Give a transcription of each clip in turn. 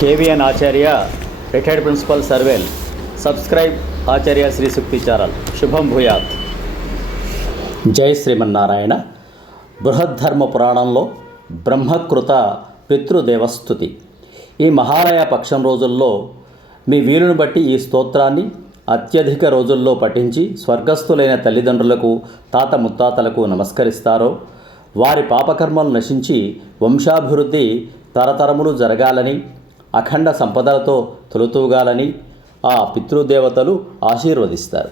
KVN Acharya, retired principal Sarvel. Subscribe Acharya Sri Sukti Charal. Shubham Bhuyat. జై శ్రీమన్నారాయణ. బృహద్ధర్మ పురాణంలో బ్రహ్మకృత పితృదేవస్థుతి. ఈ మహాలయ పక్షం రోజుల్లో మీ వీలుని బట్టి ఈ స్తోత్రాన్ని అత్యధిక రోజుల్లో పఠించి స్వర్గస్థులైన తల్లిదండ్రులకు తాత ముత్తాతలకు నమస్కరిస్తారో వారి పాపకర్మలు నశించి వంశాభివృద్ధి తరతరములు జరగాలని, అఖండ సంపదలతో తొలుతూగాలని ఆ పితృదేవతలు ఆశీర్వదిస్తారు.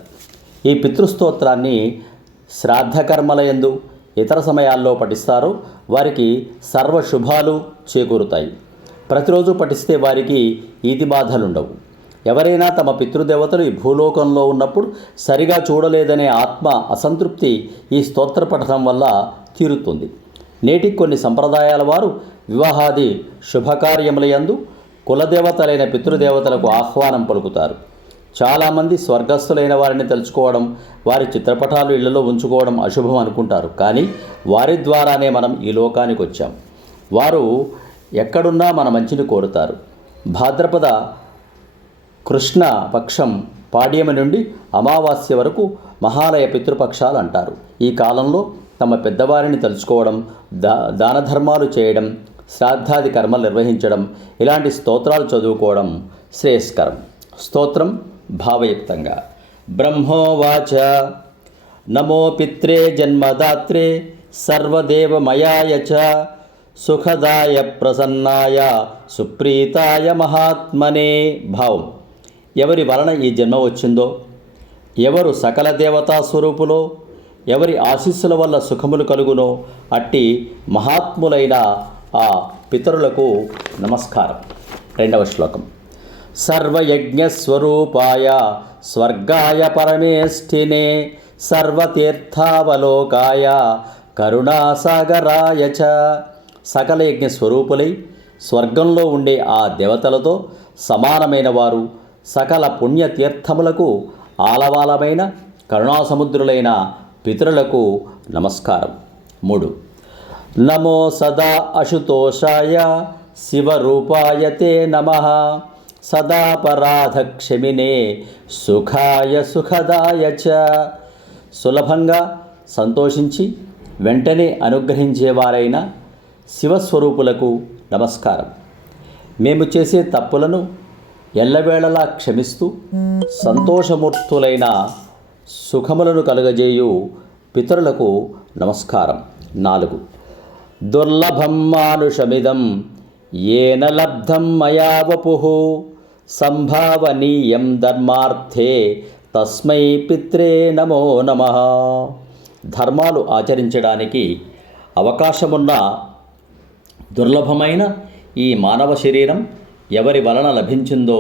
ఈ పితృస్తోత్రాన్ని శ్రాద్ధకర్మలయందు ఇతర సమయాల్లో పఠిస్తారో వారికి సర్వశుభాలు చేకూరుతాయి. ప్రతిరోజు పఠిస్తే వారికి ఈతి బాధలుండవు. ఎవరైనా తమ పితృదేవతలు ఈ భూలోకంలో ఉన్నప్పుడు సరిగా చూడలేదనే ఆత్మ అసంతృప్తి ఈ స్తోత్ర పఠనం వల్ల తీరుతుంది. నేటికి కొన్ని సంప్రదాయాల వారు వివాహాది శుభకార్యములయందు కులదేవతలైన పితృదేవతలకు ఆహ్వానం పలుకుతారు. చాలామంది స్వర్గస్థులైన వారిని తలుచుకోవడం, వారి చిత్రపటాలు ఇళ్లలో ఉంచుకోవడం అశుభం అనుకుంటారు. కానీ వారి ద్వారానే మనం ఈ లోకానికి వచ్చాం. వారు ఎక్కడున్నా మన మంచిని కోరుతారు. భాద్రపద కృష్ణ పక్షం పాడ్యమి నుండి అమావాస్య వరకు మహాలయ పితృపక్షాలు అంటారు. ఈ కాలంలో తమ పెద్దవారిని తలుచుకోవడం, దాన ధర్మాలు చేయడం, శ్రాద్ధాది కర్మలు నిర్వహించడం, ఇలాంటి స్తోత్రాలు చదువుకోవడం శ్రేయస్కరం. స్తోత్రం భావయుక్తంగా. బ్రహ్మోవాచ నమో పిత్రే జన్మదాత్రే సర్వదేవమయాయ చ సుఖదాయ ప్రసన్నాయ సుప్రీతాయ మహాత్మనే. భావం: ఎవరి వలన ఈ జన్మ వచ్చిందో, ఎవరు సకల దేవతా స్వరూపులో, ఎవరి ఆశీస్సుల వల్ల సుఖములు కలుగునో అట్టి మహాత్ములైన ఆ పితరులకు నమస్కారం. రెండవ శ్లోకం. సర్వయజ్ఞస్వరూపాయ స్వర్గాయ పరమేష్ఠినే సర్వతీర్థావలోకాయ కరుణాసాగరాయ చ. సకల యజ్ఞ స్వరూపులై స్వర్గంలో ఉండే ఆ దేవతలతో సమానమైన వారు, సకల పుణ్యతీర్థములకు ఆలవాలమైన కరుణాసముద్రులైన పితరులకు నమస్కారం. 3. నమో సదా అశుతోషాయ శివరూపాయ తే నమః సదాపరాధక్షమినే సుఖాయ సుఖదాయ చ. సులభంగా సంతోషించి వెంటనే అనుగ్రహించేవారైన శివస్వరూపులకు నమస్కారం. మేము చేసే తప్పులను ఎల్లవేళలా క్షమిస్తూ సంతోషమూర్తులైన సుఖములను కలుగజేయు పితరులకు నమస్కారం. 4. దుర్లభం మానుషమిదం ఏన లబ్ధం మయా వపుః సంభావనీయం ధర్మార్థే తస్మై పిత్రే నమో నమః. ధర్మాలు ఆచరించడానికి అవకాశమున్న దుర్లభమైన ఈ మానవ శరీరం ఎవరి వలన లభించిందో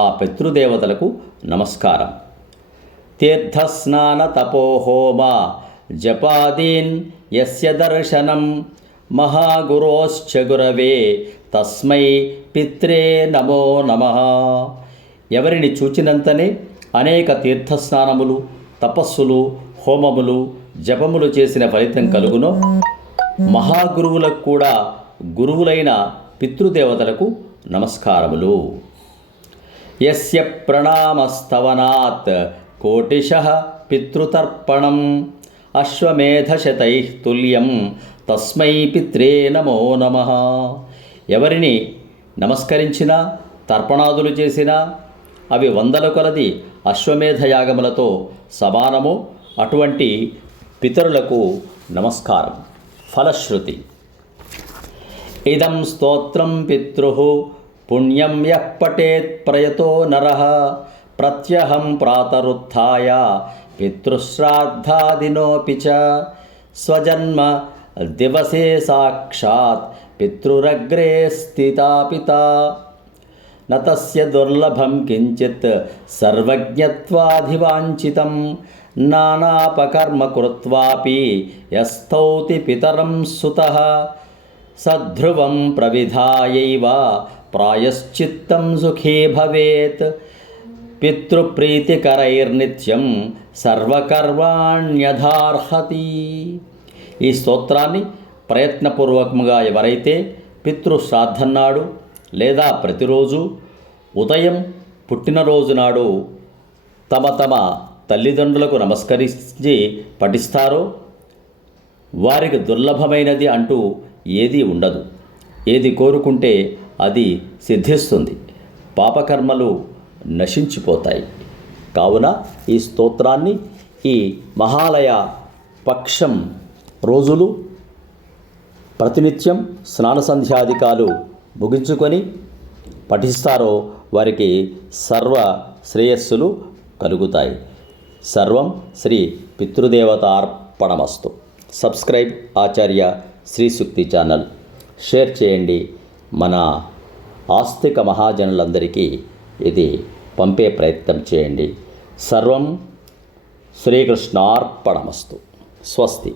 ఆ పితృదేవతలకు నమస్కారం. తీర్థస్నాన తపోహోమ జపాదీన్ యస్య దర్శనం మహాగురోశ్చ గురవే తస్మై పిత్రే నమో నమః. ఎవరిని చూచినంతనే అనేక తీర్థస్నానములు, తపస్సులు, హోమములు, జపములు చేసిన ఫలితం కలుగునో మహాగురువులకు కూడా గురువులైన పితృదేవతలకు నమస్కారములు. యస్య ప్రణామస్తవనాత్ కోటిశః పితృతర్పణం అశ్వమేధశతైః తుల్యం తస్మై పిత్రే నమో నమః. ఎవరిని నమస్కరించినా, తర్పణాదులు చేసినా అవి వందల కొలది అశ్వమేధ యాగములతో సమానము. అటువంటి పితరులకు నమస్కారం. ఫలశ్రుతి. ఇదం స్తోత్రం పితృః పుణ్యం యః పఠేత్ ప్రయతో నరః ప్రత్యహం ప్రాతరుత్థాయ పితృశ్రాద్ధాదినోపి చ స్వజన్మ దివసే సాక్షాత్ పితృరగ్రే స్థితా పితా న తస్య దుర్లభం కించిత్ సర్వజ్ఞత్వాధివాంఛితం నానాపకర్మ కృత్వాపి యస్తౌతి పితరం సుతః సధ్రువం ప్రవిధాయైవ ప్రాయశ్చిత్తం సుఖీ భవేత్ పితృప్రీతికరైర్నిత్యం సర్వకర్వాణ్యధార్హతి. ఈ స్తోత్రాన్ని ప్రయత్నపూర్వకంగా ఎవరైతే పితృశ్రాద్ధం నాడు లేదా ప్రతిరోజు ఉదయం పుట్టినరోజు నాడు తమ తమ తల్లిదండ్రులకు నమస్కరించి పఠిస్తారో వారికి దుర్లభమైనది అంటూ ఏదీ ఉండదు. ఏది కోరుకుంటే అది సిద్ధిస్తుంది. పాపకర్మలు నశించిపోతాయి. కావున ఈ స్తోత్రాన్ని ఈ మహాలయ పక్షం రోజులు ప్రతినిత్యం స్నాన సంధ్యాధికాలు ముగించుకొని పఠిస్తారో వారికి సర్వ శ్రేయస్సులు కలుగుతాయి. సర్వం శ్రీ పితృదేవతార్పణమస్తు. సబ్స్క్రైబ్ ఆచార్య శ్రీ సూక్తి ఛానల్. షేర్ చేయండి. మన ఆస్తిక మహాజనులందరికీ ఇది పంపే ప్రయత్నం చేయండి. సర్వం శ్రీకృష్ణార్పణమస్తు. స్వస్తి.